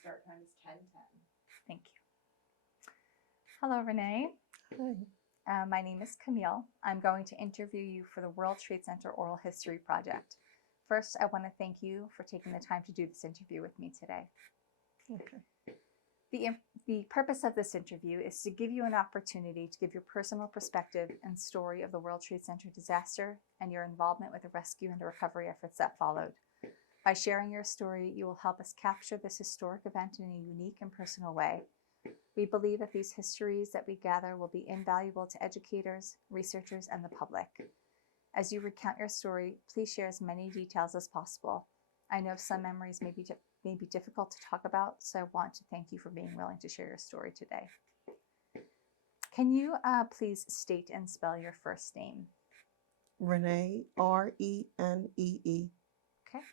start time is 10:10. Thank you. Hello, Renee. Hi. My name is Camille. I'm going to interview you for the World Trade Center Oral History Project. First, I want to thank you for taking the time to do this interview with me today. Okay. The purpose of this interview is to give you an opportunity to give your personal perspective and story of the World Trade Center disaster and your involvement with the rescue and the recovery efforts that followed. By sharing your story, you will help us capture this historic event in a unique and personal way. We believe that these histories that we gather will be invaluable to educators, researchers, and the public. As you recount your story, please share as many details as possible. I know some memories may be difficult to talk about, so I want to thank you for being willing to share your story today. Can you please state and spell your first name? Renee, Renee. Okay.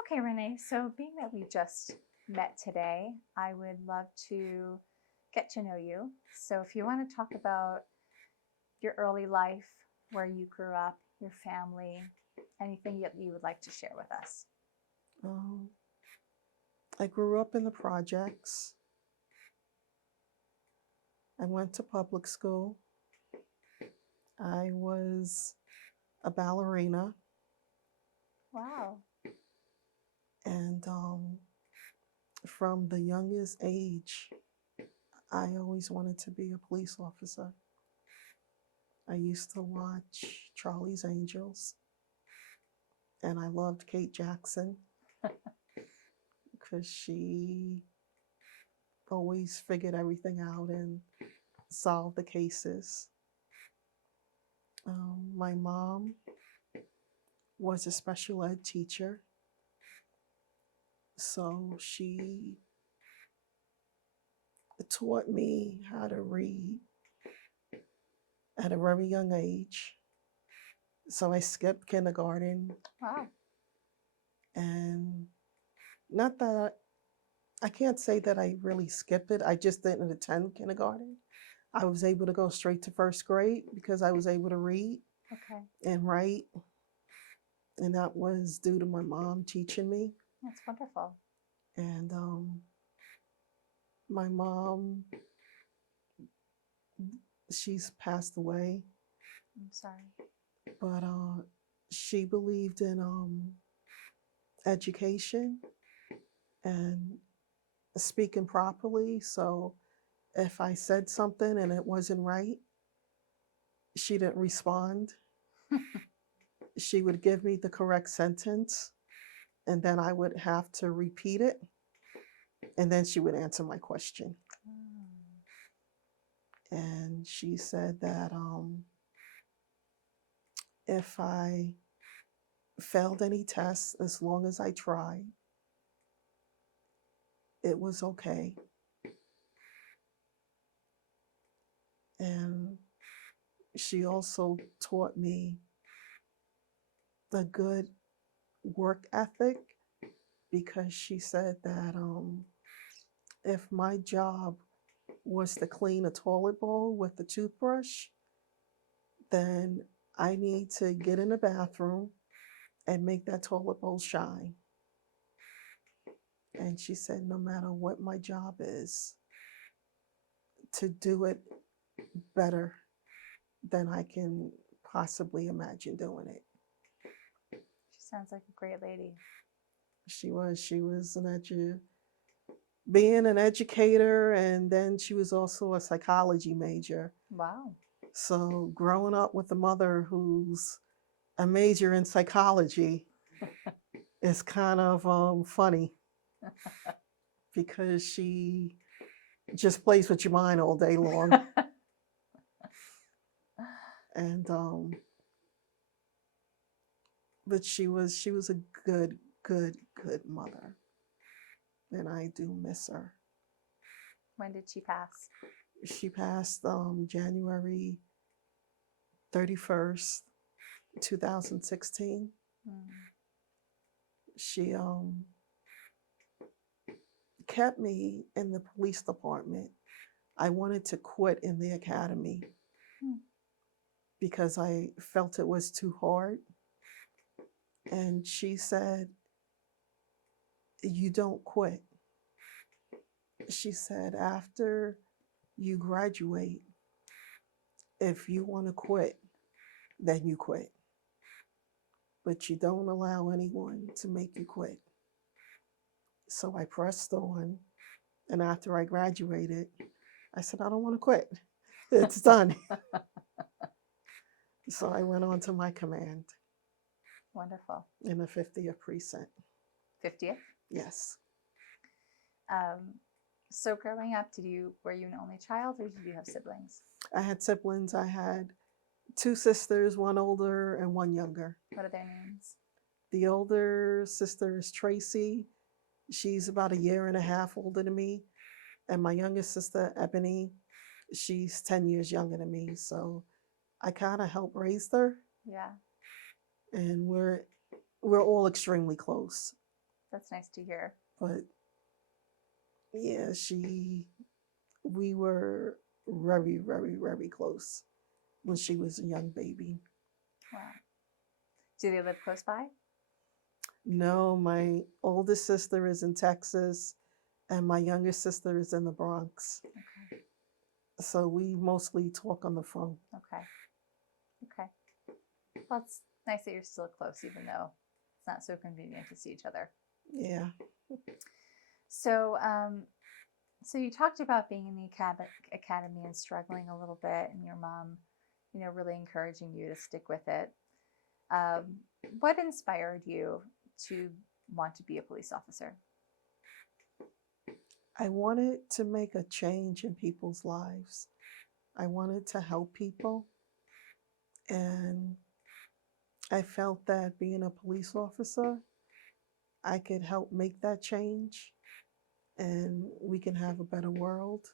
Okay, Renee. So being that we just met today, I would love to get to know you. So if you want to talk about your early life, where you grew up, your family, anything that you would like to share with us. I grew up in the projects. I went to public school. I was a ballerina. Wow. And from the youngest age, I always wanted to be a police officer. I used to watch Charlie's Angels, and I loved Kate Jackson because she always figured everything out and solved the cases. My mom was a special ed teacher, so she taught me how to read at a very young age. So I skipped kindergarten. Wow. And not that I can't say that I really skipped it. I just didn't attend kindergarten. I was able to go straight to first grade because I was able to read Okay. and write. And that was due to my mom teaching me. That's wonderful. And my mom, she's passed away. I'm sorry. But she believed in education and speaking properly. So if I said something and it wasn't right, she didn't respond. She would give me the correct sentence, and then I would have to repeat it, and then she would answer my question. And she said that if I failed any tests, as long as I tried, it was okay. And she also taught me a good work ethic because she said that if my job was to clean a toilet bowl with a toothbrush, then I need to get in the bathroom and make that toilet bowl shine. And she said, no matter what my job is, to do it better than I can possibly imagine doing it. She sounds like a great lady. She was being an educator, and then she was also a psychology major. Wow. So growing up with a mother who's a major in psychology is kind of funny because she just plays with your mind all day long. And but she was a good mother, and I do miss her. When did she pass? She passed January 31st, 2016. She kept me in the police department. I wanted to quit in the academy because I felt it was too hard. And she said, you don't quit. She said, after you graduate, if you want to quit, then you quit. But you don't allow anyone to make you quit. So I pressed on. And after I graduated, I said, I don't want to quit. It's done. So I went on to my command Wonderful. in the 50th precinct. 50th. Yes. So growing up, were you an only child, or did you have siblings? I had siblings. I had 2 sisters, one older and one younger. What are their names? The older sister is Tracy. She's about a year and a half older than me. And my youngest sister, Ebony, she's 10 years younger than me. So I kind of helped raise her. Yeah. And we're all extremely close. That's nice to hear. But yeah, we were very, very, very close when she was a young baby. Wow. Do they live close by? No, my oldest sister is in Texas and my youngest sister is in the Bronx. Okay. So we mostly talk on the phone. Okay. Okay. Well, it's nice that you're still close, even though it's not so convenient to see each other. Yeah. So, so you talked about being in the academy and struggling a little bit, and your mom, really encouraging you to stick with it. What inspired you to want to be a police officer? I wanted to make a change in people's lives. I wanted to help people. And I felt that being a police officer, I could help make that change and we can have a better world.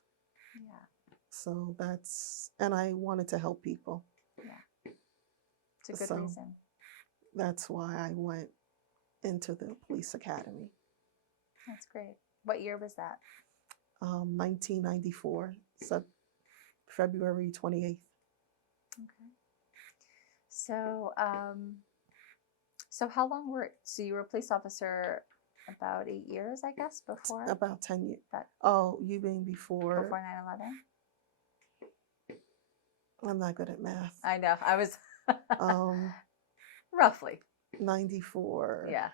Yeah. So and I wanted to help people. Yeah. It's a good reason. That's why I went into the police academy. That's great. What year was that? 1994, February 28th. Okay. So, so how long so you were a police officer about 8 years, I guess, before? About 10 years. But Oh, you mean before? Before 9/11? I'm not good at math. I know. I was roughly. 94. Yeah.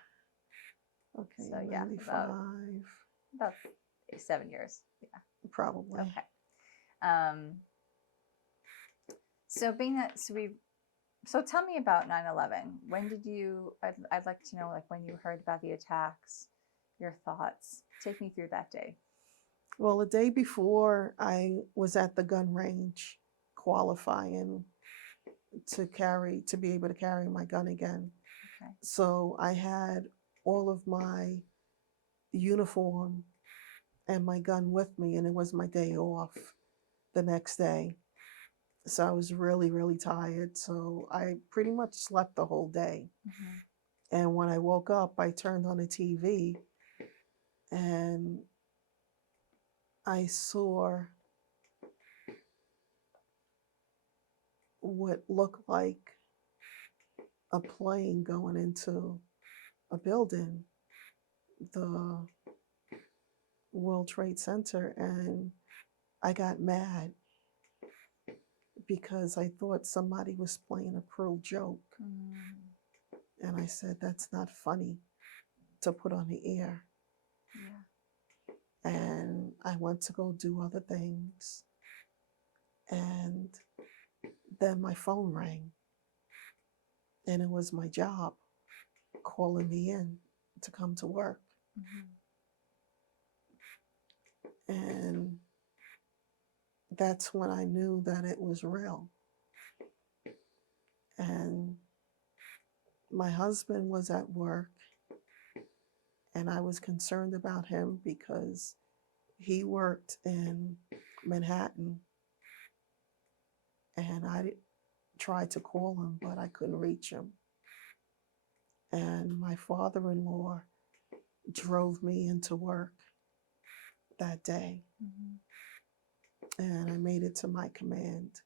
Okay, So 95. About 7 years. Yeah. Probably. Okay. So being that, so tell me about 9/11. When did I'd like to know, like, when you heard about the attacks, your thoughts. Take me through that day. Well, the day before, I was at the gun range qualifying to be able to carry my gun again. Okay. So I had all of my uniform and my gun with me, and it was my day off the next day. So I was really, really tired. So I pretty much slept the whole day. Mm-hmm. And when I woke up, I turned on the TV and I saw what looked like a plane going into a building, the World Trade Center, and I got mad because I thought somebody was playing a cruel joke. And I said, that's not funny to put on the air. Yeah. And I went to go do other things. And then my phone rang. And it was my job calling me in to come to work. Mm-hmm. And that's when I knew that it was real. And my husband was at work, and I was concerned about him because he worked in Manhattan, and I tried to call him, but I couldn't reach him. And my father-in-law drove me into work that day. Mm-hmm. And I made it to my command.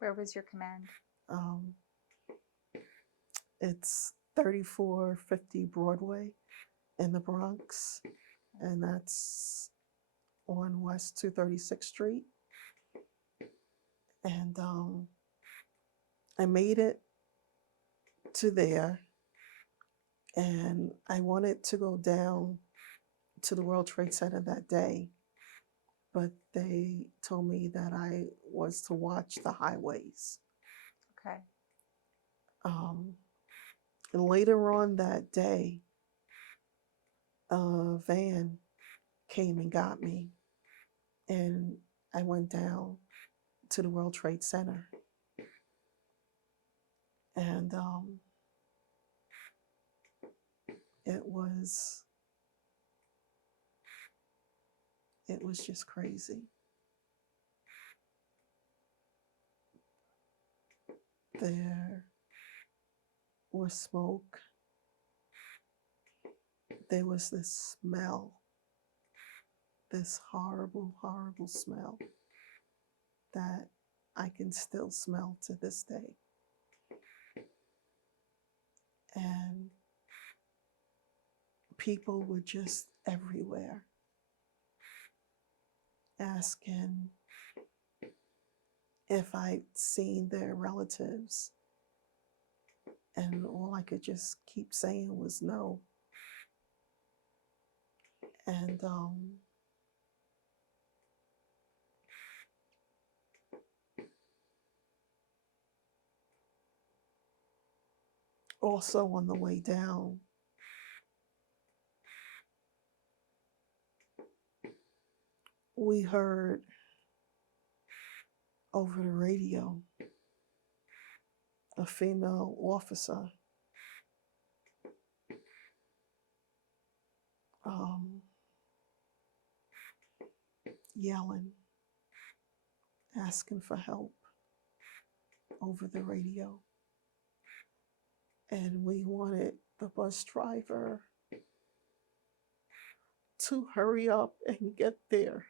Where was your command? It's 3450 Broadway in the Bronx, and that's on West 236th Street. And I made it to there, and I wanted to go down to the World Trade Center that day, but they told me that I was to watch the highways. Okay. And later on that day, a van came and got me, and I went down to the World Trade Center. And it was just crazy. There was smoke. There was this smell, this horrible, horrible smell that I can still smell to this day. And people were just everywhere asking if I'd seen their relatives. And all I could just keep saying was no. And also on the way down, we heard over the radio a female officer yelling, asking for help over the radio. And we wanted the bus driver to hurry up and get there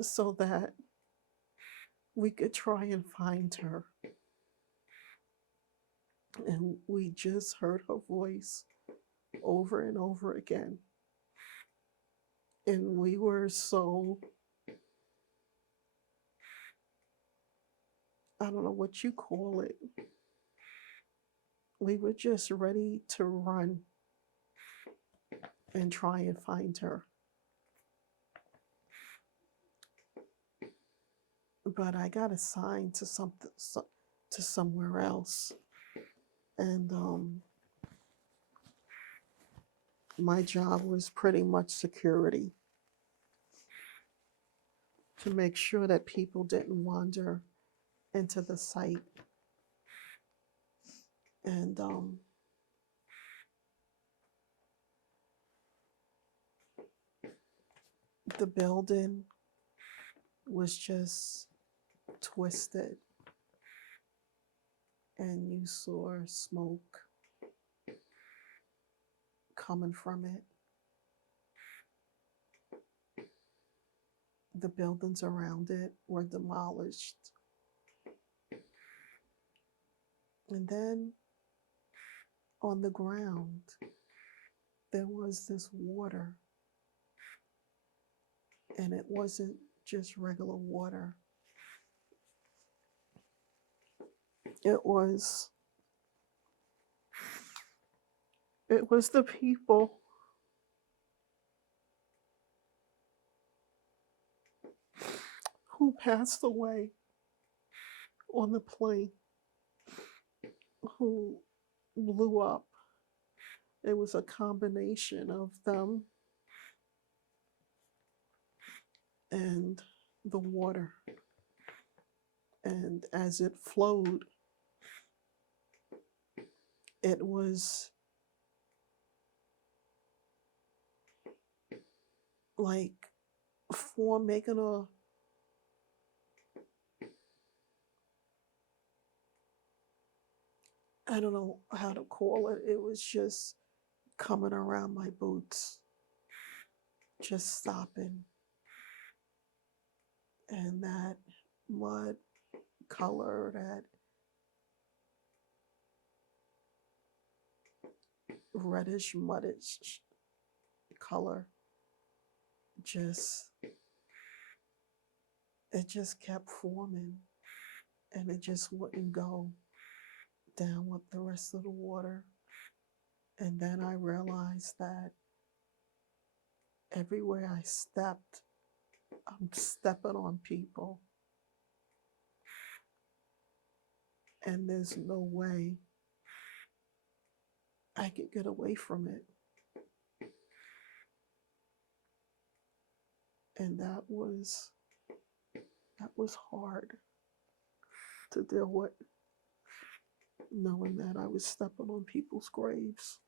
so that we could try and find her. And we just heard her voice over and over again. And we were so, I don't know what you call it. We were just ready to run and try and find her. But I got assigned to somewhere else. And my job was pretty much security, to make sure that people didn't wander into the site. And the building was just twisted, and you saw smoke coming from it. The buildings around it were demolished. And then on the ground, there was this water. And it wasn't just regular water. It was the people who passed away on the plane, who blew up. It was a combination of them and the water. And as it flowed, it was like making a, I don't know how to call it. It was just coming around my boots, just stopping. And that mud color, that reddish, muddish color, just it just kept forming, and it just wouldn't go down with the rest of the water. And then I realized that everywhere I stepped, I'm stepping on people, and there's no way I could get away from it. And that was hard to deal with, knowing that I was stepping on people's graves.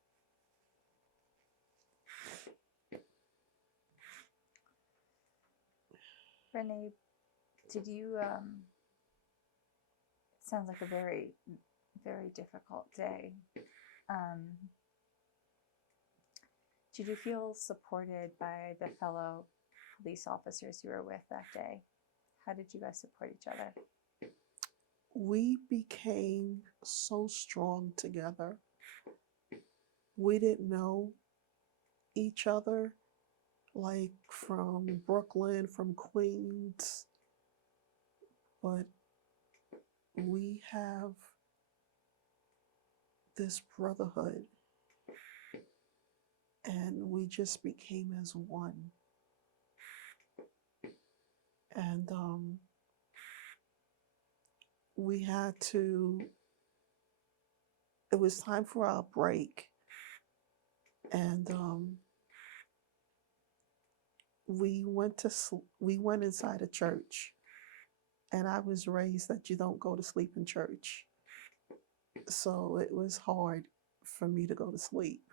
Renee, did you, it sounds like a very, very difficult day. Did you feel supported by the fellow police officers you were with that day? How did you guys support each other? We became so strong together. We didn't know each other, like from Brooklyn, from Queens, but we have this brotherhood, and we just became as one. And we had to, it was time for our break, and we went inside a church, and I was raised that you don't go to sleep in church. So it was hard for me to go to sleep.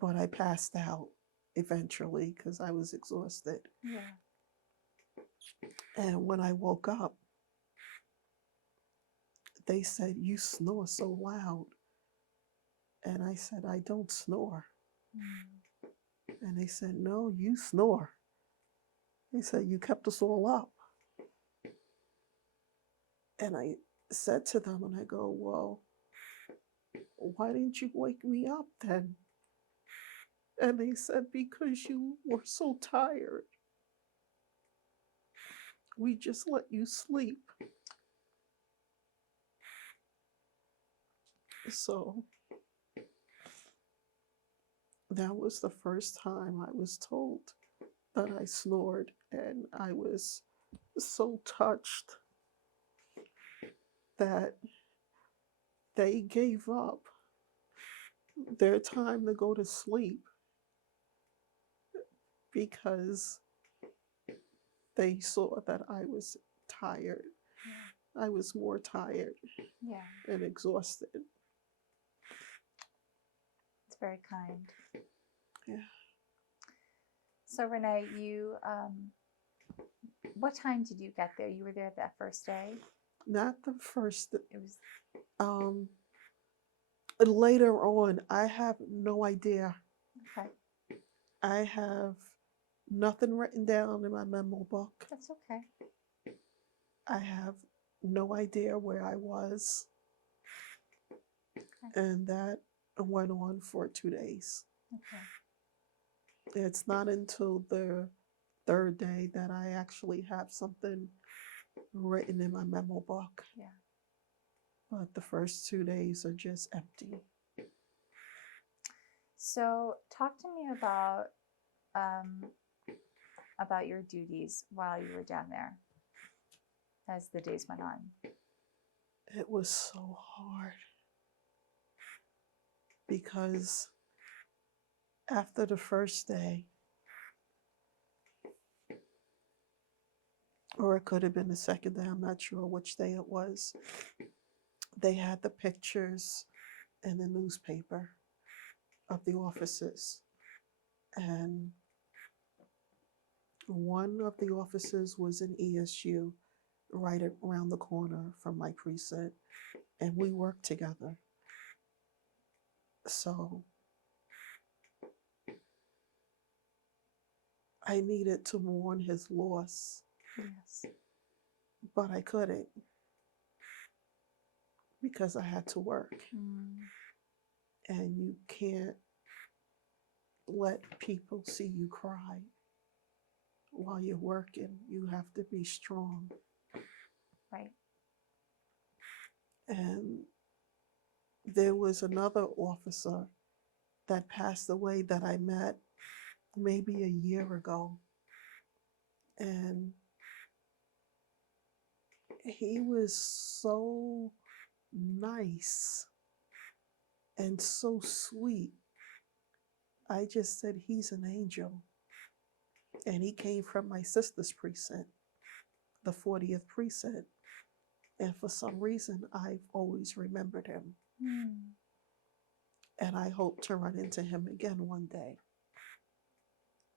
But I passed out eventually because I was exhausted. Yeah. And when I woke up, they said, "You snore so loud." And I said, "I don't snore." And they said, "No, you snore." They said, "You kept us all up." And I said to them, and I go, "Well, why didn't you wake me up then?" And they said, "Because you were so tired. We just let you sleep." So that was the first time I was told that I snored, and I was so touched that they gave up their time to go to sleep because they saw that I was tired. Yeah. I was more tired Yeah. and exhausted. It's very kind. Yeah. So Renee, you, what time did you get there? You were there that first day? Not the first. It was. Later on, I have no idea. Okay. I have nothing written down in my memo book. That's okay. I have no idea where I was. Okay. And that went on for 2 days. Okay. It's not until the third day that I actually have something written in my memo book. Yeah. But the first 2 days are just empty. So talk to me about your duties while you were down there as the days went on. It was so hard because after the first day, or it could have been the second day, I'm not sure which day it was, they had the pictures in the newspaper of the officers. And one of the officers was in ESU right around the corner from my precinct, and we worked together. So I needed to mourn his loss, Yes. but I couldn't because I had to work. Mm. And you can't let people see you cry while you're working. You have to be strong. Right. And there was another officer that passed away that I met maybe a year ago. And he was so nice and so sweet. I just said, he's an angel. And he came from my sister's precinct, the 40th precinct. And for some reason, I've always remembered him. And I hope to run into him again one day.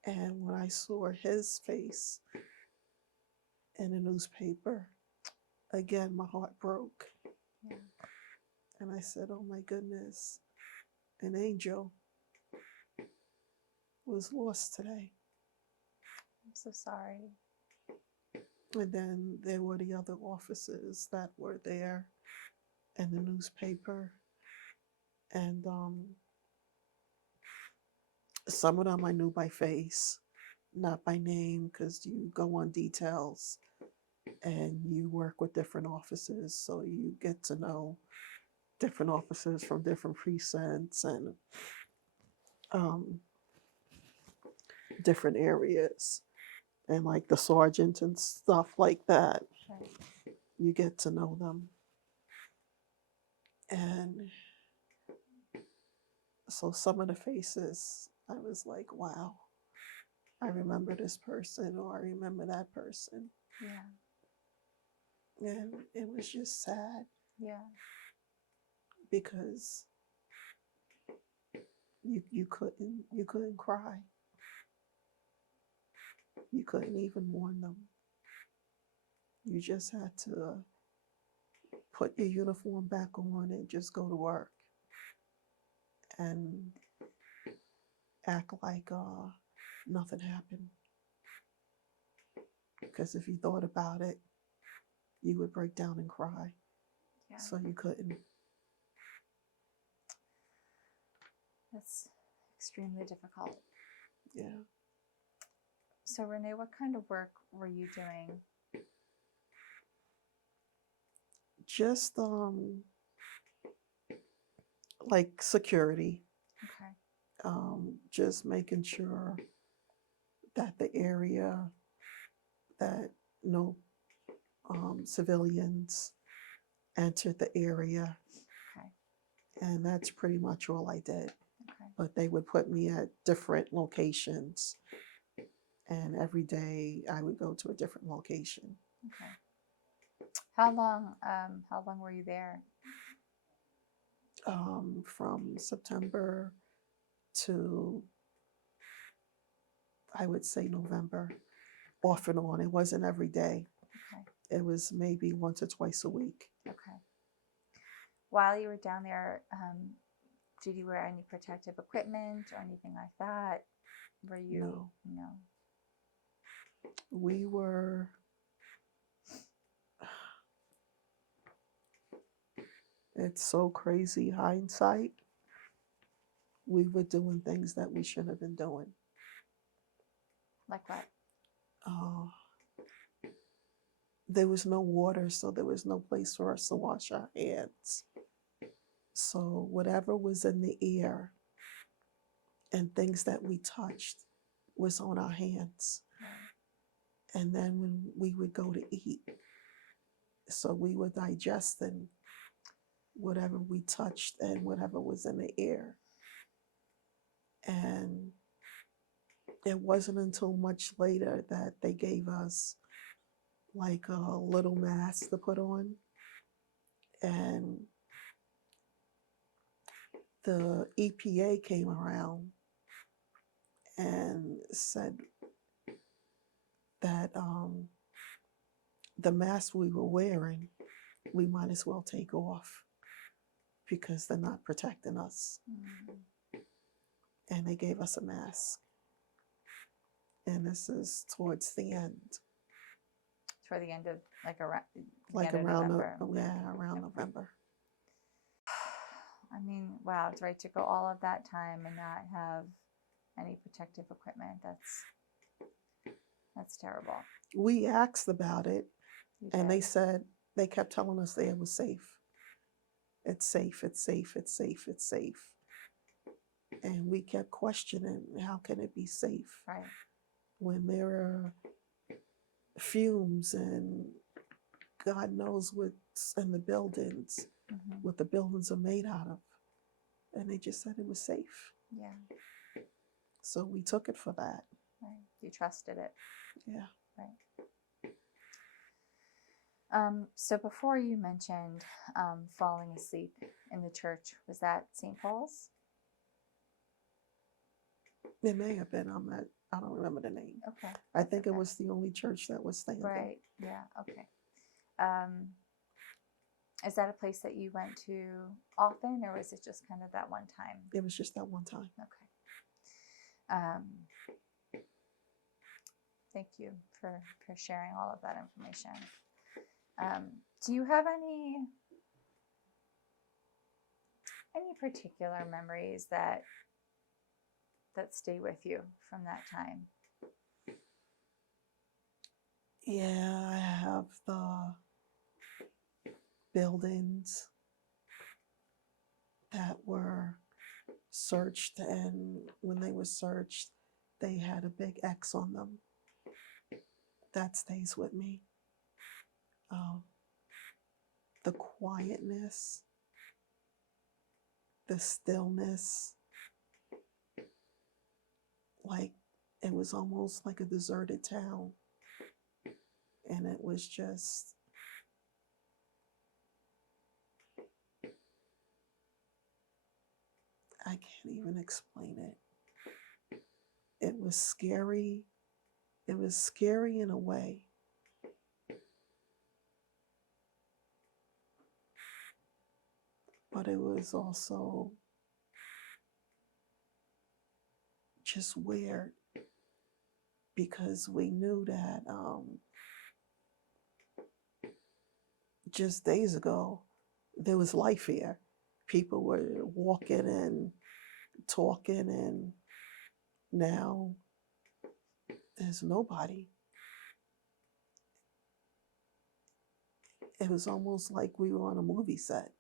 And when I saw his face in the newspaper, again, my heart broke. Yeah. And I said, oh my goodness, an angel was lost today. I'm so sorry. And then there were the other officers that were there in the newspaper. And some of them I knew by face, not by name, because you go on details and you work with different officers. So you get to know different officers from different precincts and different areas. And like the sergeant and stuff like that. Right. You get to know them. And so some of the faces, I was like, wow, I remember this person or I remember that person. Yeah. And it was just sad Yeah. because you couldn't cry. You couldn't even mourn them. You just had to put your uniform back on and just go to work and act like nothing happened. Because if you thought about it, you would break down and cry. Yeah. So you couldn't. That's extremely difficult. Yeah. So Renee, what kind of work were you doing? Just like security. Okay. Just making sure that the area, that no civilians entered the area. Okay. And that's pretty much all I did. Okay. But they would put me at different locations. And every day I would go to a different location. Okay. How long were you there? From September to, I would say, November, off and on. It wasn't every day. Okay. It was maybe once or twice a week. Okay. While you were down there, did you wear any protective equipment or anything like that? Were you? No. We were, it's so crazy hindsight. We were doing things that we shouldn't have been doing. Like what? There was no water, so there was no place for us to wash our hands. So whatever was in the air and things that we touched was on our hands. Right. And then when we would go to eat, so we were digesting whatever we touched and whatever was in the air. And it wasn't until much later that they gave us like a little mask to put on. And the EPA came around and said that the mask we were wearing, we might as well take off because they're not protecting us. And they gave us a mask. And this is towards the end. Toward the end of around November. Yep. November. I mean, wow, it's right to go all of that time and not have any protective equipment. That's terrible. We asked about it, You and they did. said, they kept telling us that it was safe. It's safe, it's safe, it's safe, it's safe. And we kept questioning, how can it be safe Right. when there are fumes and God knows what's in the buildings, Hmm. what the buildings are made out of. And they just said it was safe. Yeah. So we took it for that. Right. You trusted it. Yeah. Right. So before you mentioned falling asleep in the church, was that St. Paul's? It may have been. I don't remember the name. Okay. I That's think it okay. was the only church that was standing. Right. Yeah. Okay. Is that a place that you went to often, or was it just kind of that one time? It was just that one time. Okay. Thank you for sharing all of that information. Do you have any particular memories that stay with you from that time? Yeah, I have the buildings that were searched, and when they were searched, they had a big X on them. That stays with me. The quietness, the stillness, like it was almost like a deserted town. And it was just, I can't even explain it. It was scary. It was scary in a way. But it was also just weird because we knew that just days ago, there was life here. People were walking and talking, and now there's nobody. It was almost like we were on a movie set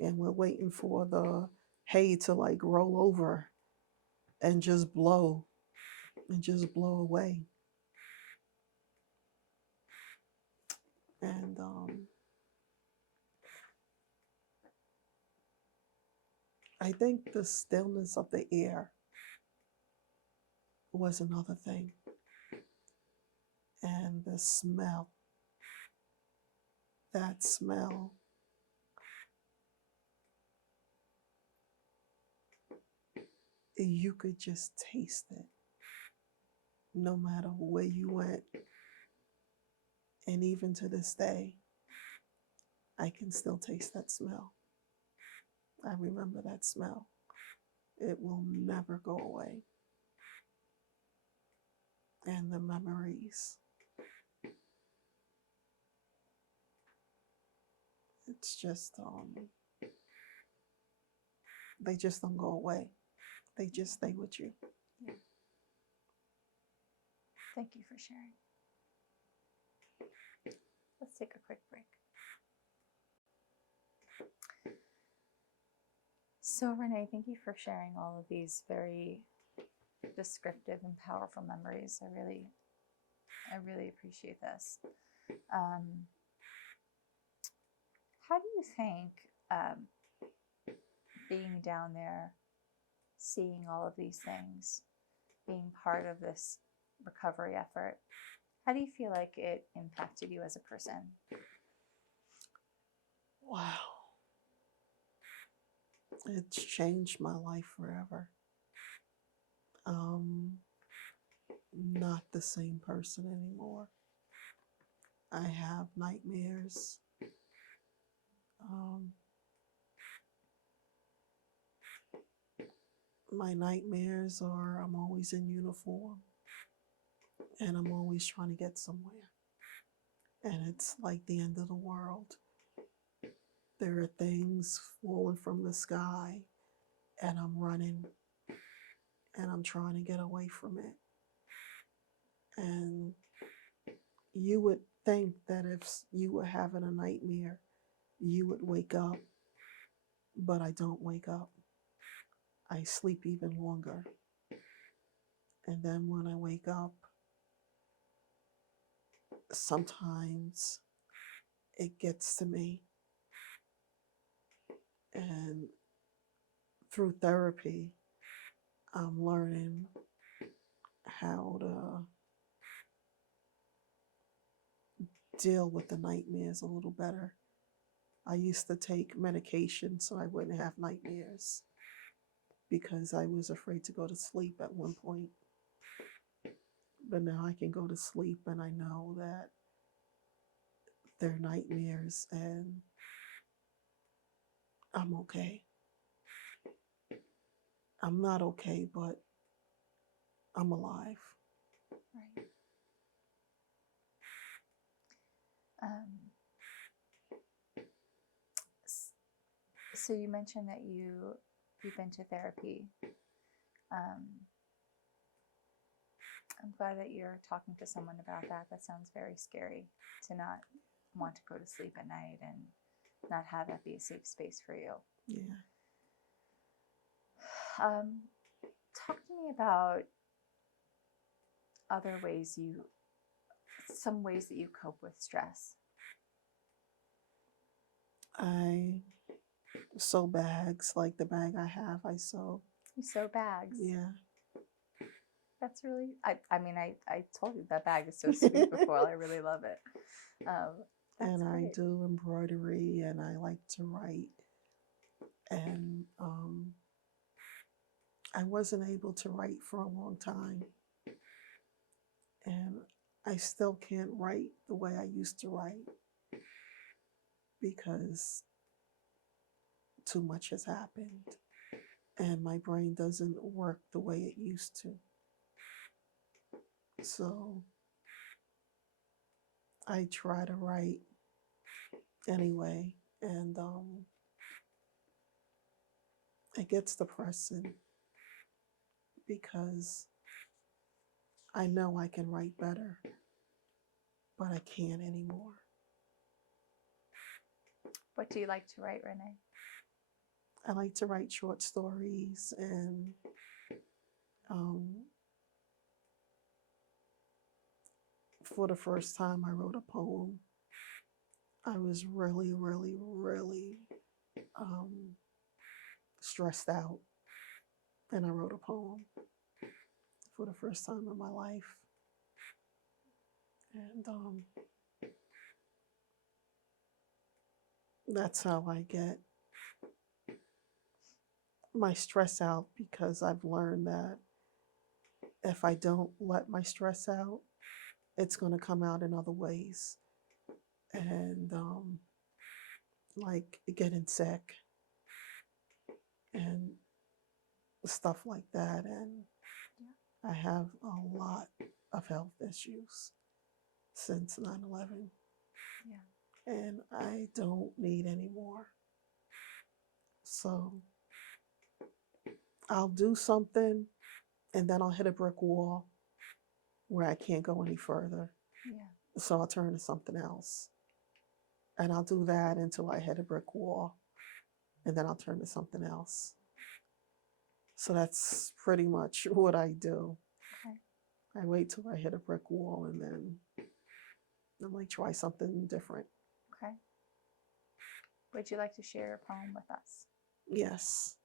and we're waiting for the hay to like roll over and just blow away. And I think the stillness of the air was another thing. And the smell, that smell, you could just taste it no matter where you went. And even to this day, I can still taste that smell. I remember that smell. It will never go away. And the memories, it's just, they just don't go away. They just stay with you. Yeah. Thank you for sharing. Let's take a quick break. So Renee, thank you for sharing all of these very descriptive and powerful memories. I really appreciate this. How do you think being down there, seeing all of these things, being part of this recovery effort, how do you feel like it impacted you as a person? Wow. It's changed my life forever. Not the same person anymore. I have nightmares. My nightmares are I'm always in uniform and I'm always trying to get somewhere. And it's like the end of the world. There are things falling from the sky and I'm running and I'm trying to get away from it. And you would think that if you were having a nightmare, you would wake up, but I don't wake up. I sleep even longer. And then when I wake up, sometimes it gets to me. And through therapy, I'm learning how to deal with the nightmares a little better. I used to take medication so I wouldn't have nightmares because I was afraid to go to sleep at one point. But now I can go to sleep and I know that they're nightmares and I'm okay. I'm not okay, but I'm alive. Right. So you mentioned that you've been to therapy. I'm glad that you're talking to someone about that. That sounds very scary, to not want to go to sleep at night and not have that be a safe space for you. Yeah. Talk to me about some ways that you cope with stress. I sew bags, like the bag I have, I sew. You sew bags. Yeah. That's really, I mean, I told you that bag is so sweet before. I really love it. And I great. do embroidery and I like to write. And I wasn't able to write for a long time. And I still can't write the way I used to write because too much has happened and my brain doesn't work the way it used to. So I try to write anyway, and it gets depressing because I know I can write better, but I can't anymore. What do you like to write, Renee? I like to write short stories, and for the first time I wrote a poem. I was really, really, really stressed out, and I wrote a poem for the first time in my life. And that's how I get my stress out, because I've learned that if I don't let my stress out, it's going to come out in other ways. And like getting sick and stuff like that. And I have a lot of health issues since 9/11. Yeah. And I don't need any more. So I'll do something and then I'll hit a brick wall where I can't go any further. Yeah. So I'll turn to something else. And I'll do that until I hit a brick wall. And then I'll turn to something else. So that's pretty much what I do. Okay. I wait till I hit a brick wall and then I'm like, try something different. Okay. Would you like to share a poem with us? Yes.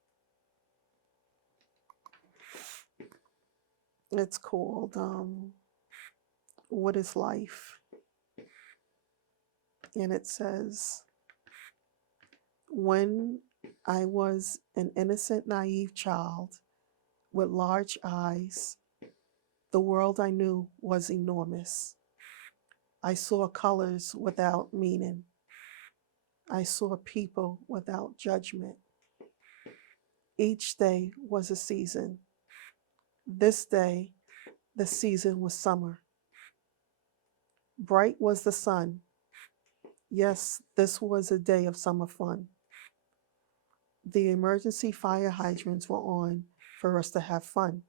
It's called What is Life? And it says, when I was an innocent, naive child with large eyes, the world I knew was enormous. I saw colors without meaning. I saw people without judgment. Each day was a season. This day, the season was summer. Bright was the sun. Yes, this was a day of summer fun. The emergency fire hydrants were on for us to have fun.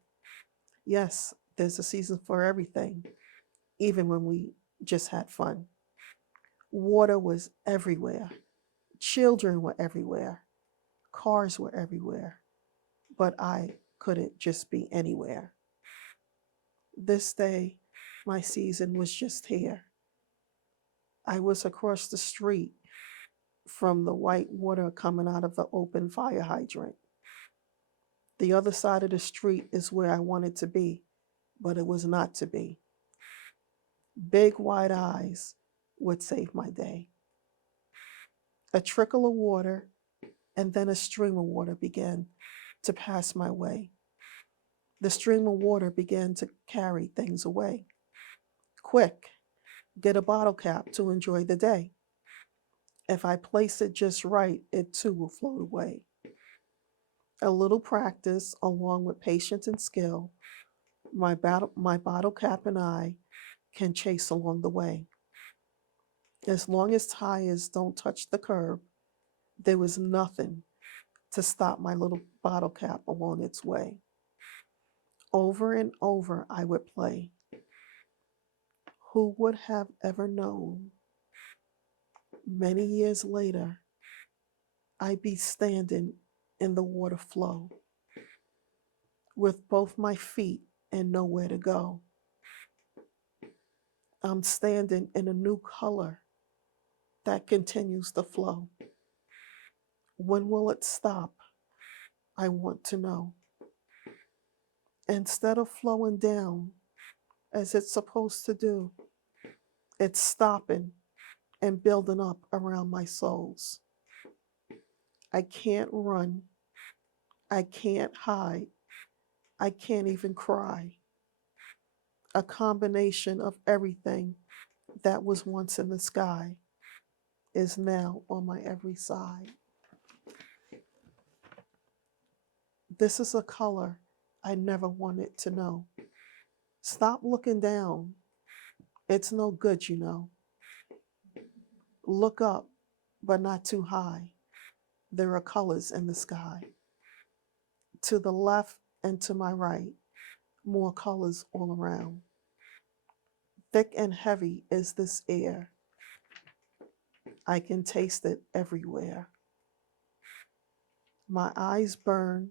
Yes, there's a season for everything, even when we just had fun. Water was everywhere. Children were everywhere. Cars were everywhere. But I couldn't just be anywhere. This day, my season was just here. I was across the street from the white water coming out of the open fire hydrant. The other side of the street is where I wanted to be, but it was not to be. Big wide eyes would save my day. A trickle of water and then a stream of water began to pass my way. The stream of water began to carry things away. Quick, get a bottle cap to enjoy the day. If I place it just right, it too will float away. A little practice, along with patience and skill, my bottle cap and I can chase along the way. As long as tires don't touch the curb, there was nothing to stop my little bottle cap along its way. Over and over I would play. Who would have ever known? Many years later, I'd be standing in the water flow with both my feet and nowhere to go. I'm standing in a new color that continues to flow. When will it stop? I want to know. Instead of flowing down as it's supposed to do, it's stopping and building up around my soles. I can't run. I can't hide. I can't even cry. A combination of everything that was once in the sky is now on my every side. This is a color I never wanted to know. Stop looking down. It's no good, you know. Look up, but not too high. There are colors in the sky. To the left and to my right, more colors all around. Thick and heavy is this air. I can taste it everywhere. My eyes burn,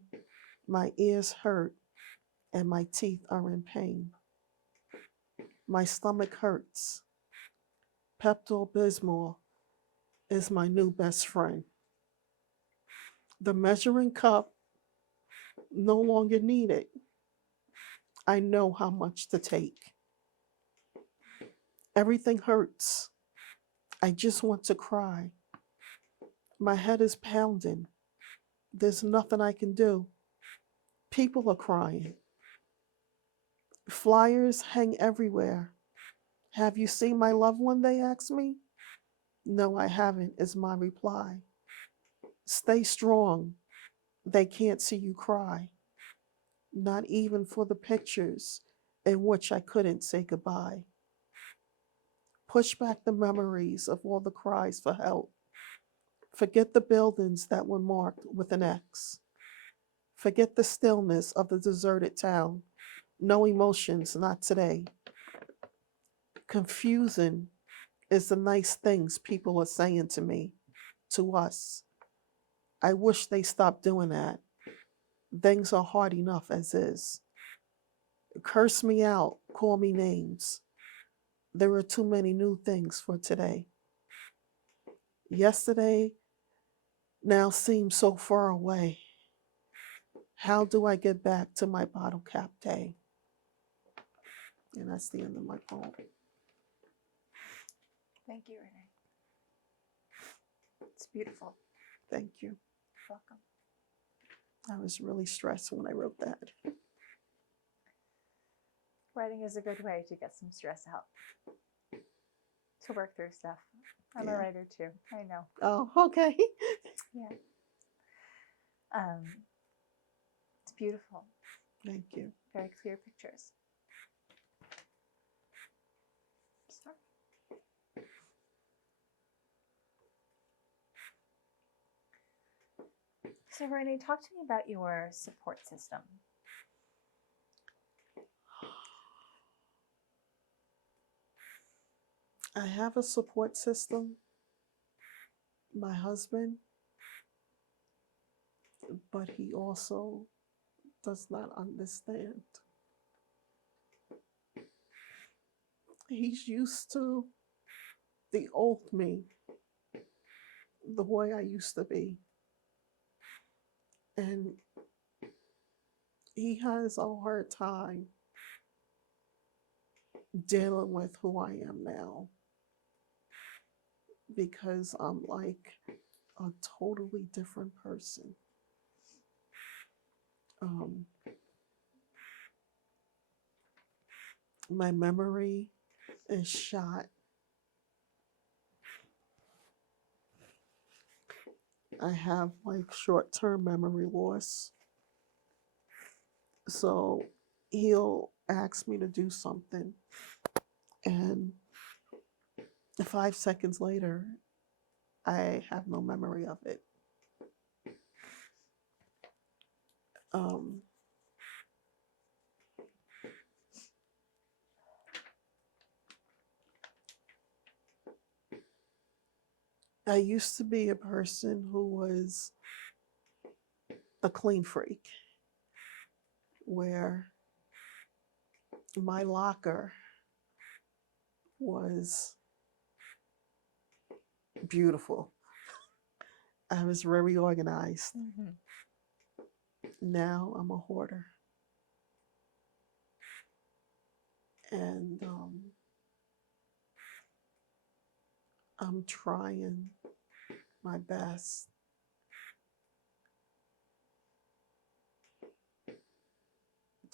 my ears hurt, and my teeth are in pain. My stomach hurts. Pepto-Bismol is my new best friend. The measuring cup no longer needed. I know how much to take. Everything hurts. I just want to cry. My head is pounding. There's nothing I can do. People are crying. Flyers hang everywhere. Have you seen my loved one? They ask me. No, I haven't, is my reply. Stay strong. They can't see you cry. Not even for the pictures in which I couldn't say goodbye. Push back the memories of all the cries for help. Forget the buildings that were marked with an X. Forget the stillness of the deserted town. No emotions, not today. Confusing is the nice things people are saying to me, to us. I wish they stopped doing that. Things are hard enough as is. Curse me out, call me names. There are too many new things for today. Yesterday now seems so far away. How do I get back to my bottle cap day? And that's the end of my poem. Thank you, Renee. It's beautiful. Thank you. Welcome. I was really stressed when I wrote that. Writing is a good way to get some stress out, to work through stuff. I'm Yeah. a writer too. I know. Oh, okay. Yeah. It's beautiful. Thank you. Very clear pictures. Sorry. So Renee, talk to me about your support system. I have a support system, my husband, but he also does not understand. He's used to the old me, the way I used to be. And he has a hard time dealing with who I am now because I'm like a totally different person. Um, my memory is shot. I have like short term memory loss. So he'll ask me to do something, and 5 seconds later, I have no memory of it. Um, I used to be a person who was a clean freak, where my locker was beautiful. I was very organized. Mm-hmm. Now I'm a hoarder. And I'm trying my best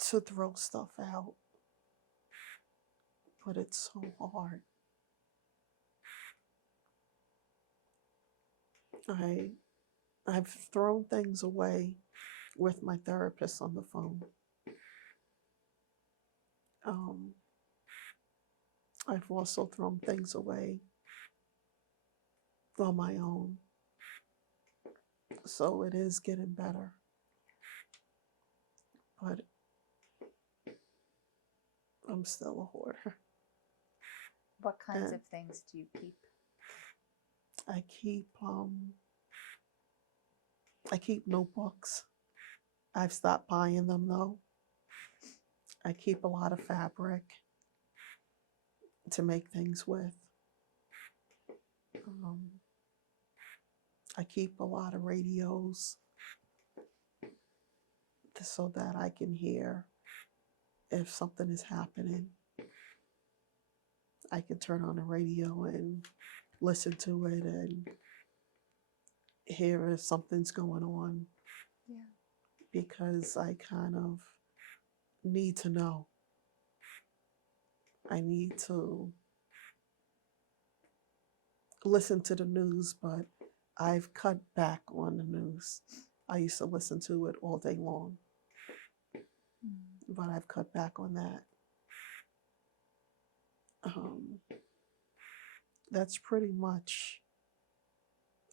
to throw stuff out, but it's so hard. I I've thrown things away with my therapist on the phone. Um, I've also thrown things away on my own. So it is getting better. But I'm still a hoarder. What kinds And of things do you keep? I keep I keep notebooks. I've stopped buying them though. I keep a lot of fabric to make things with. Um, I keep a lot of radios so that I can hear if something is happening. I can turn on the radio and listen to it and hear if something's going on Yeah. because I kind of need to know. I need to listen to the news, but I've cut back on the news. I used to listen to it all day long, but I've cut back on that. That's pretty much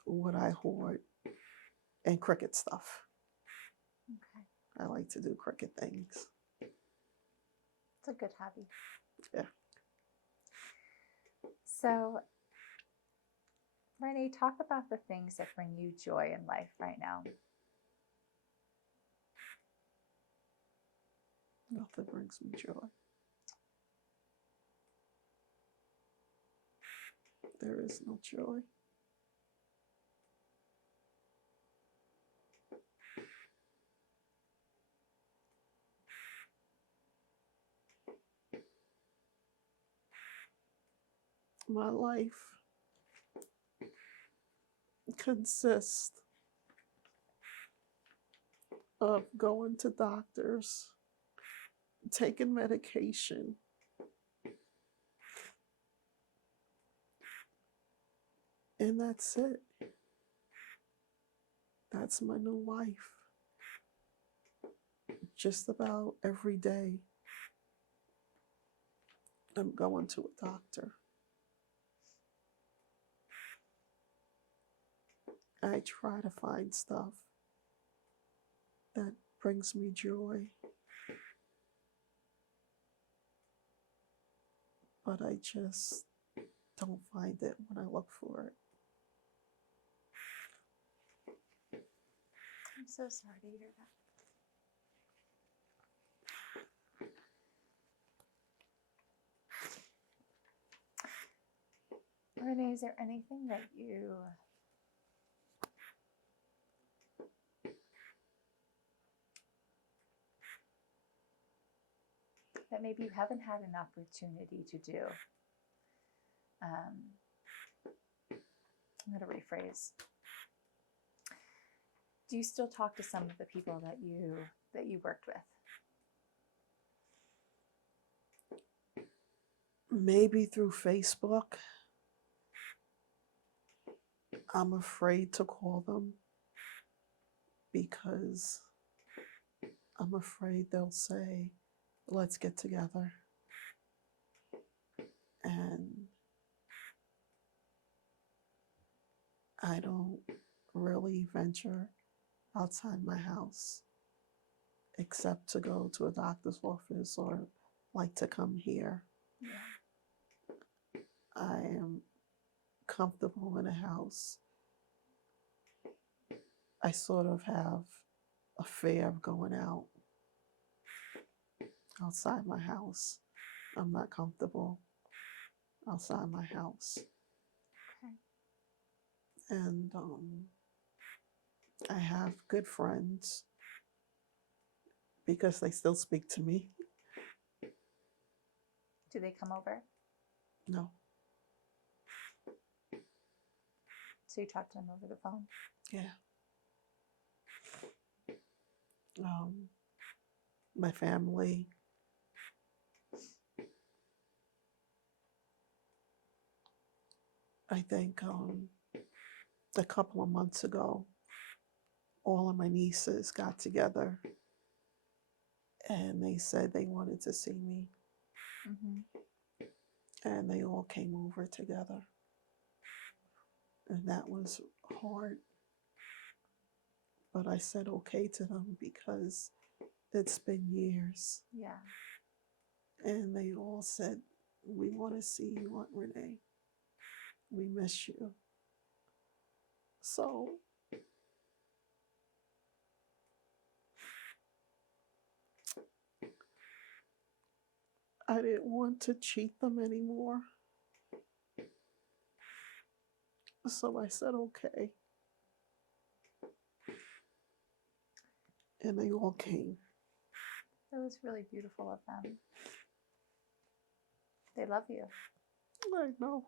what I hoard, and cricket stuff. Okay. I like to do cricket things. It's a good hobby. Yeah. So, Renee, talk about the things that bring you joy in life right now. Nothing brings me joy. There is no joy. My life consists of going to doctors, taking medication, and that's it. That's my new life. Just about every day, I'm going to a doctor. I try to find stuff that brings me joy, but I just don't find it when I look for it. I'm so sorry to hear that. Renee, is there anything that maybe you haven't had an opportunity to do? I'm going to rephrase. Do you still talk to some of the people that you worked with? Maybe through Facebook. I'm afraid to call them because I'm afraid they'll say, let's get together. And I don't really venture outside my house except to go to a doctor's office or like to come here. Yeah. I am comfortable in a house. I sort of have a fear of going outside my house. I'm not comfortable outside my house. Okay. And I have good friends because they still speak to me. Do they come over? No. So you talk to them over the phone? Yeah. My family. I think a couple of months ago, all of my nieces got together and they said they wanted to see me. Mm-hmm. And they all came over together. And that was hard. But I said okay to them because it's been years. Yeah. And they all said, we want to see you, Aunt Renee. We miss you. So I didn't want to cheat them anymore. So I said okay. And they all came. That was really beautiful of them. They love you. I know.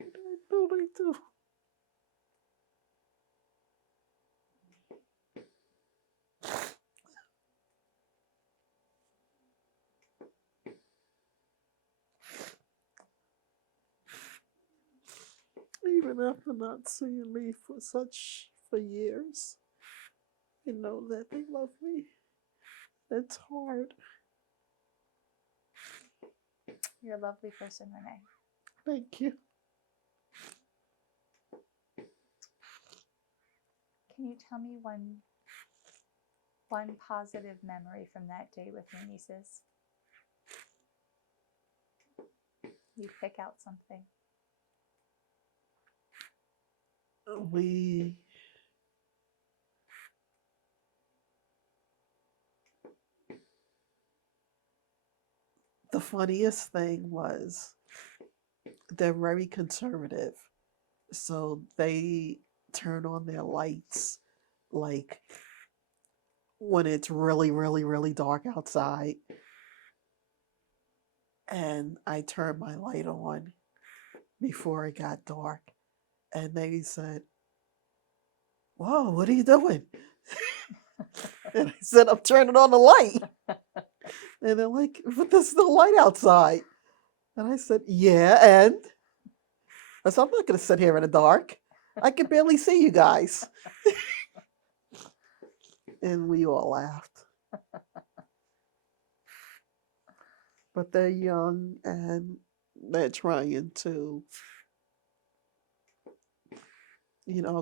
I know they do. Even after not seeing me for years, I know that they love me. It's hard. You're a lovely person, Renee. Thank you. Can you tell me one positive memory from that day with your nieces? You pick out something. The funniest thing was they're very conservative. So they turn on their lights like when it's really, really, really dark outside. And I turned my light on before it got dark. And they said, whoa, what are you doing? And I said, I'm turning on the light. And they're like, but there's no light outside. And I said, yeah, and? I said, I'm not going to sit here in the dark. I can barely see you guys. And we all laughed. But they're young and they're trying to,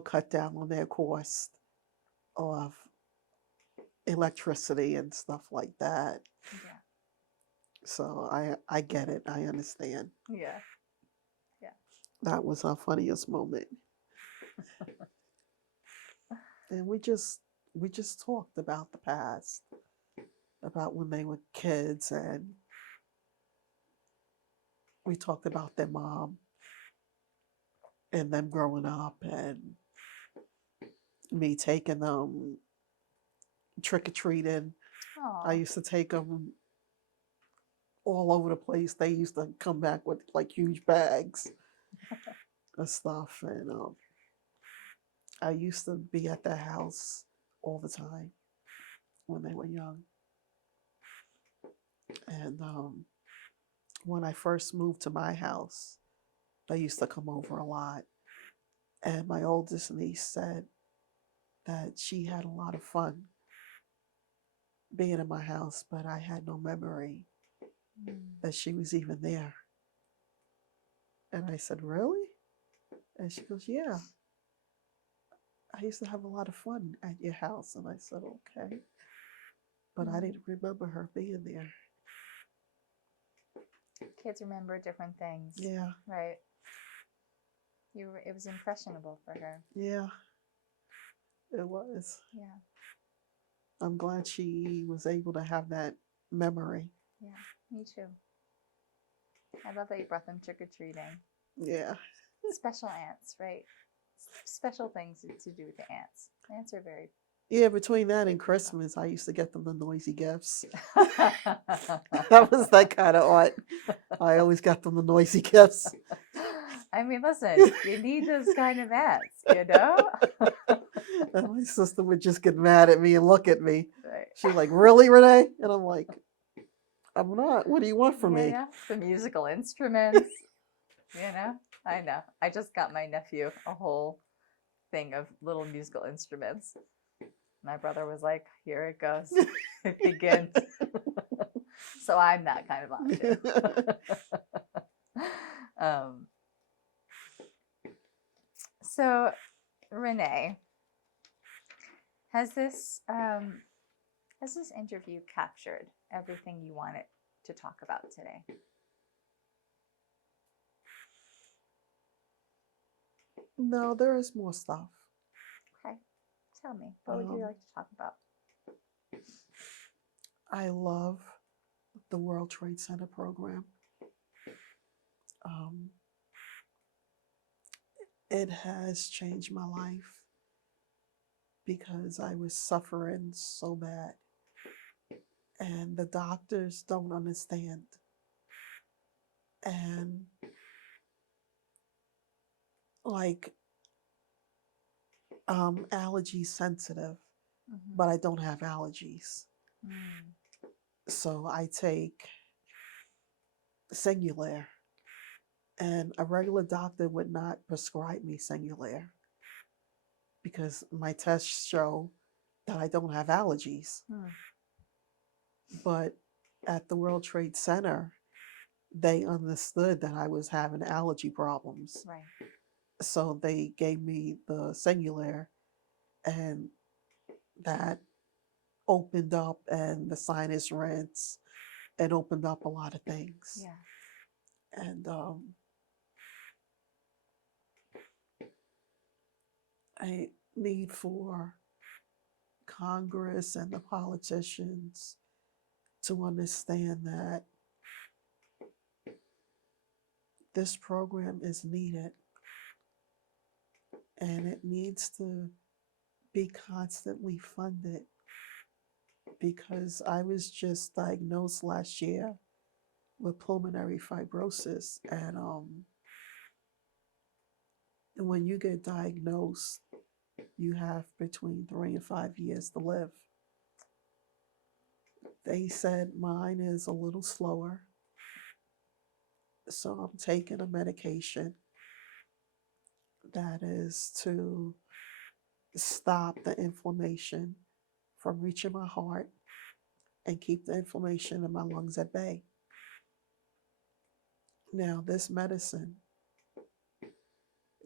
cut down on their cost of electricity and stuff like that. Yeah. So I get it. I understand. Yeah. That was our funniest moment. And we just talked about the past, about when they were kids, and we talked about their mom and them growing up and me taking them trick or treating. I Oh, used to take them all over the place. They used to come back with like huge bags of stuff, and I used to be at their house all the time when they were young. And when I first moved to my house, they used to come over a lot. And my oldest niece said that she had a lot of fun being in my house, but I had no memory that she was even there. And I said, "Really?" And she goes, "Yeah, I used to have a lot of fun at your house." And I said, "Okay." But I didn't remember her being there. kids remember different things, Yeah, right? It was impressionable for her. yeah, it was. Yeah, I'm glad she was able to have that memory. yeah, me too. I love that you brought them trick or treating. Yeah. Special aunts, right? Special things to do with the ants. Ants are very. Yeah, between that and Christmas, I used to get them the noisy gifts. That was that kind of art. I always got them the noisy gifts. I mean, listen, you need those kind of ants, you know? And my sister would just get mad at me and look at me. Right. She's like, "Really, Renee?" And I'm like, "I'm not. What do you want from me?" Yeah, the musical instruments, you know? I know. I just got my nephew a whole thing of little musical instruments. My brother was like, "Here it goes. It begins." So I'm that kind of aunt too. um, so Renee, has this interview captured everything you wanted to talk about today? No, there is more stuff. Okay, tell me, what would you like to talk about? I love the World Trade Center program. Um, it has changed my life because I was suffering so bad, and the doctors don't understand. And like, allergy sensitive, but I don't have allergies. So I take Singulair, and a regular doctor would not prescribe me Singulair because my tests show that I don't have allergies. But at the World Trade Center, they understood that I was having allergy problems. Right. So they gave me the Singulair, and that opened up, and the sinus rinse, and opened up a lot of things. Yeah. And I need for Congress and the politicians to understand that this program is needed, and it needs to be constantly funded, because I was just diagnosed last year with pulmonary fibrosis, and when you get diagnosed, you have between 3 and 5 years to live. They said mine is a little slower, so I'm taking a medication that is to stop the inflammation from reaching my heart and keep the inflammation in my lungs at bay. Now, this medicine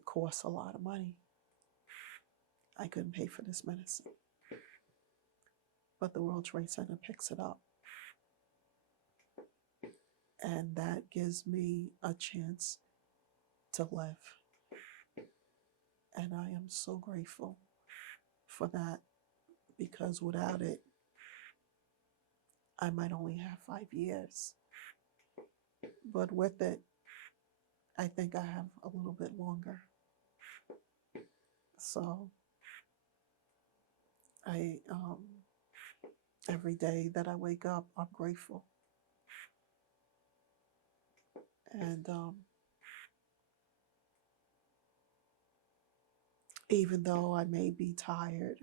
costs a lot of money. I couldn't pay for this medicine, but the World Trade Center picks it up. And that gives me a chance to live. And I am so grateful for that, because without it, I might only have 5 years. But with it, I think I have a little bit longer. So every day that I wake up, I'm grateful. And even though I may be tired,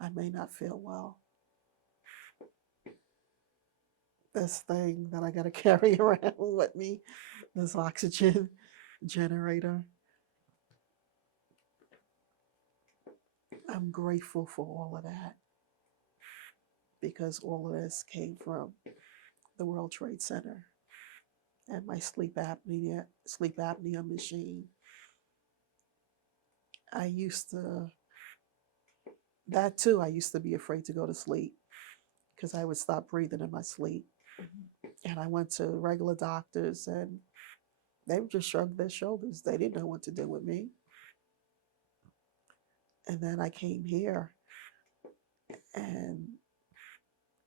I may not feel well, this thing that I got to carry around with me, this oxygen generator, I'm grateful for all of that, because all of this came from the World Trade Center and my sleep apnea machine. I used to be afraid to go to sleep because I would stop breathing in my sleep. And I went to regular doctors and they would just shrug their shoulders. They didn't know what to do with me. And then I came here and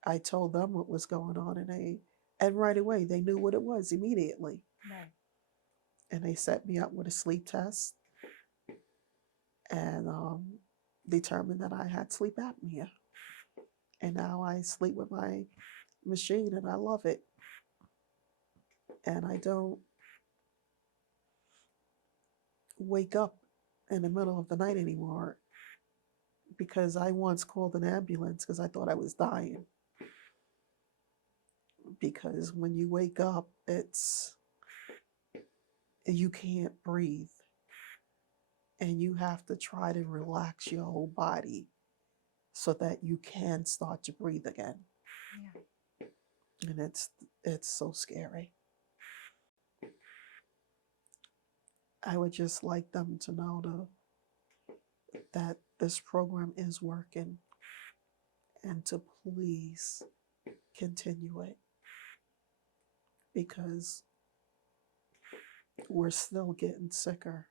I told them what was going on, and right away they knew what it was immediately. Right. And they set me up with a sleep test and determined that I had sleep apnea. And now I sleep with my machine and I love it. And I don't wake up in the middle of the night anymore, because I once called an ambulance because I thought I was dying. Because when you wake up, you can't breathe. And you have to try to relax your whole body so that you can start to breathe again. Yeah. And it's so scary. I would just like them to know that this program is working, and to please continue it, because we're still getting sicker.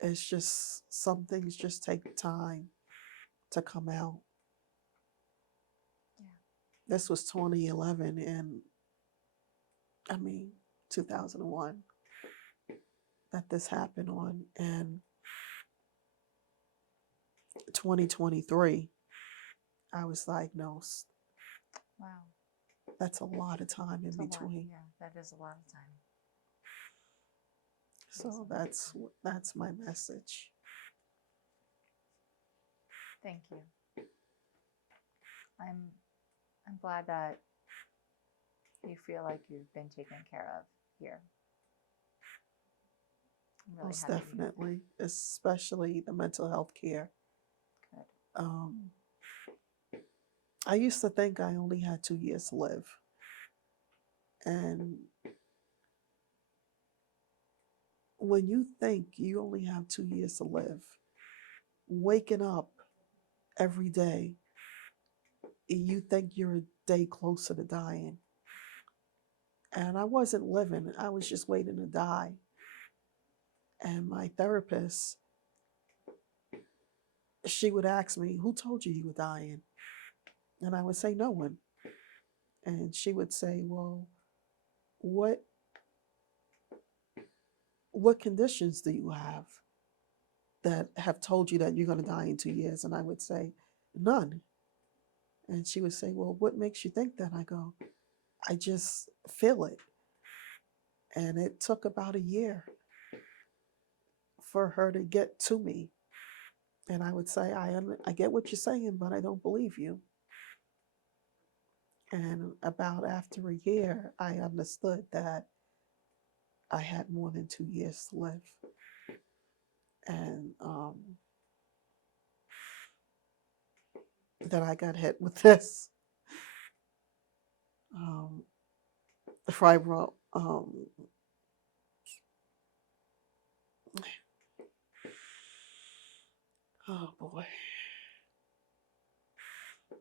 It's just, some things just take time to come out. Yeah. This was 2011 and 2001 that this happened on, and 2023 I was diagnosed. Wow. That's a lot of time in between. Yeah, that is a lot of time. So that's my message. Thank you. I'm glad that you feel like you've been taken care of here. I'm really Most happy to hear that. definitely, especially the mental health care. Good. I used to think I only had 2 years to live. And when you think you only have 2 years to live, waking up every day, you think you're a day closer to dying. And I wasn't living, I was just waiting to die. And my therapist, she would ask me, "Who told you you were dying?" And I would say, "No one." And she would say, "Well, what conditions do you have that have told you that you're going to die in 2 years?" And I would say, "None." And she would say, "Well, what makes you think that?" I go, "I just feel it." And it took about a year for her to get to me. And I would say, I get what you're saying, but I don't believe you. And about after a year, I understood that I had more than 2 years to live. And then I got hit with this fibro. Oh boy,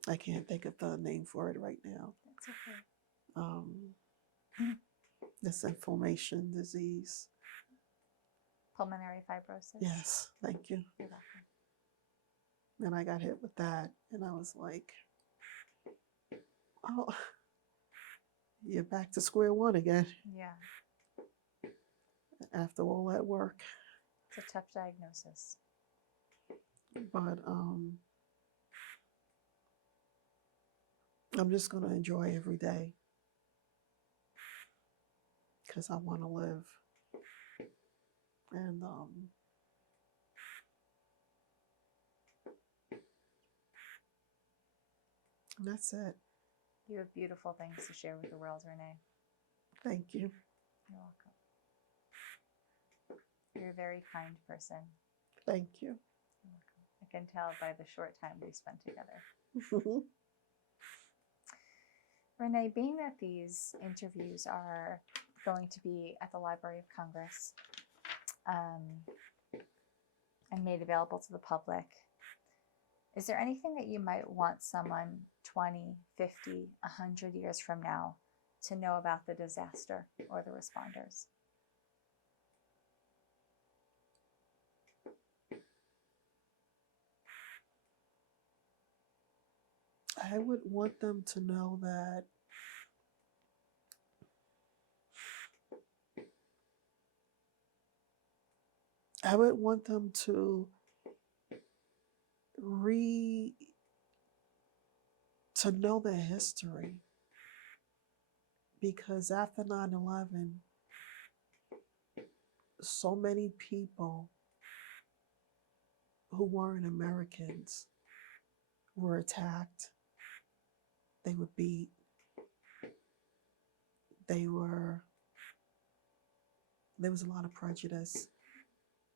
I can't think of the name for it right now. That's okay. This inflammation disease. Pulmonary fibrosis. Yes, thank you. You're welcome. And I got hit with that, and I was like, oh, you're back to square one again Yeah, after all that work. it's a tough diagnosis. But I'm just going to enjoy every day because I want to live. And that's it. You have beautiful things to share with the world, Renee. Thank you. You're welcome. You're a very kind person. Thank you. You're welcome. I can tell by the short time we spent together. Renee, being that these interviews are going to be at the Library of Congress and made available to the public, is there anything that you might want someone 20, 50, 100 years from now to know about the disaster or the responders? I would want them to know that I would want them to know their history, because after 9/11, so many people who weren't Americans were attacked. They were beat. There was a lot of prejudice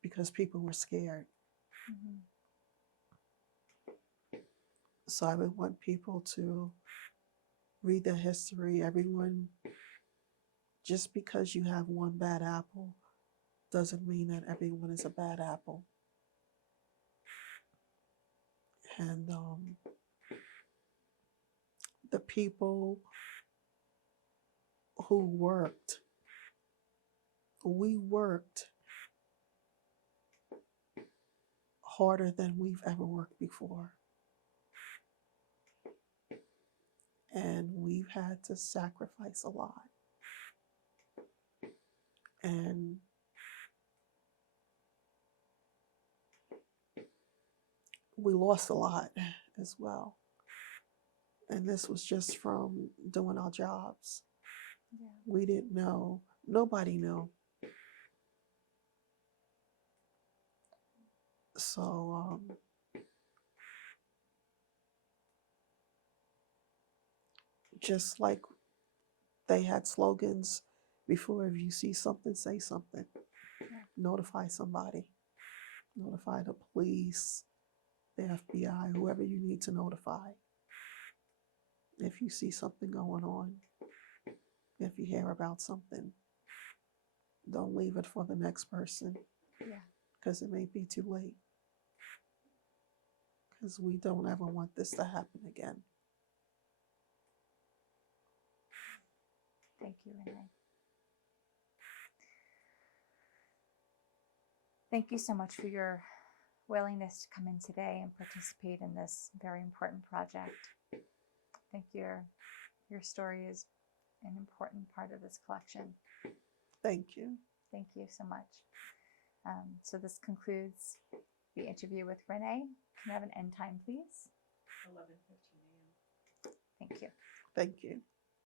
because people were scared. Mm-hmm. So I would want people to read their history. Everyone, just because you have one bad apple doesn't mean that everyone is a bad apple. And the people who we worked harder than we've ever worked before. And we've had to sacrifice a lot. And we lost a lot as well. And this was just from doing our jobs. Yeah. We didn't know. Nobody knew. So just like they had slogans before, if you see something, say something. Yeah. Notify somebody. Notify the police, the FBI, whoever you need to notify. If you see something going on, if you hear about something, don't leave it for the next person. Yeah. Because it may be too late. Because we don't ever want this to happen again. Thank you, Renee. Thank you so much for your willingness to come in today and participate in this very important project. I think your story is an important part of this collection. Thank you. Thank you so much. So this concludes the interview with Renee. Can I have an end time, please? 11:15 a.m. Thank you. Thank you.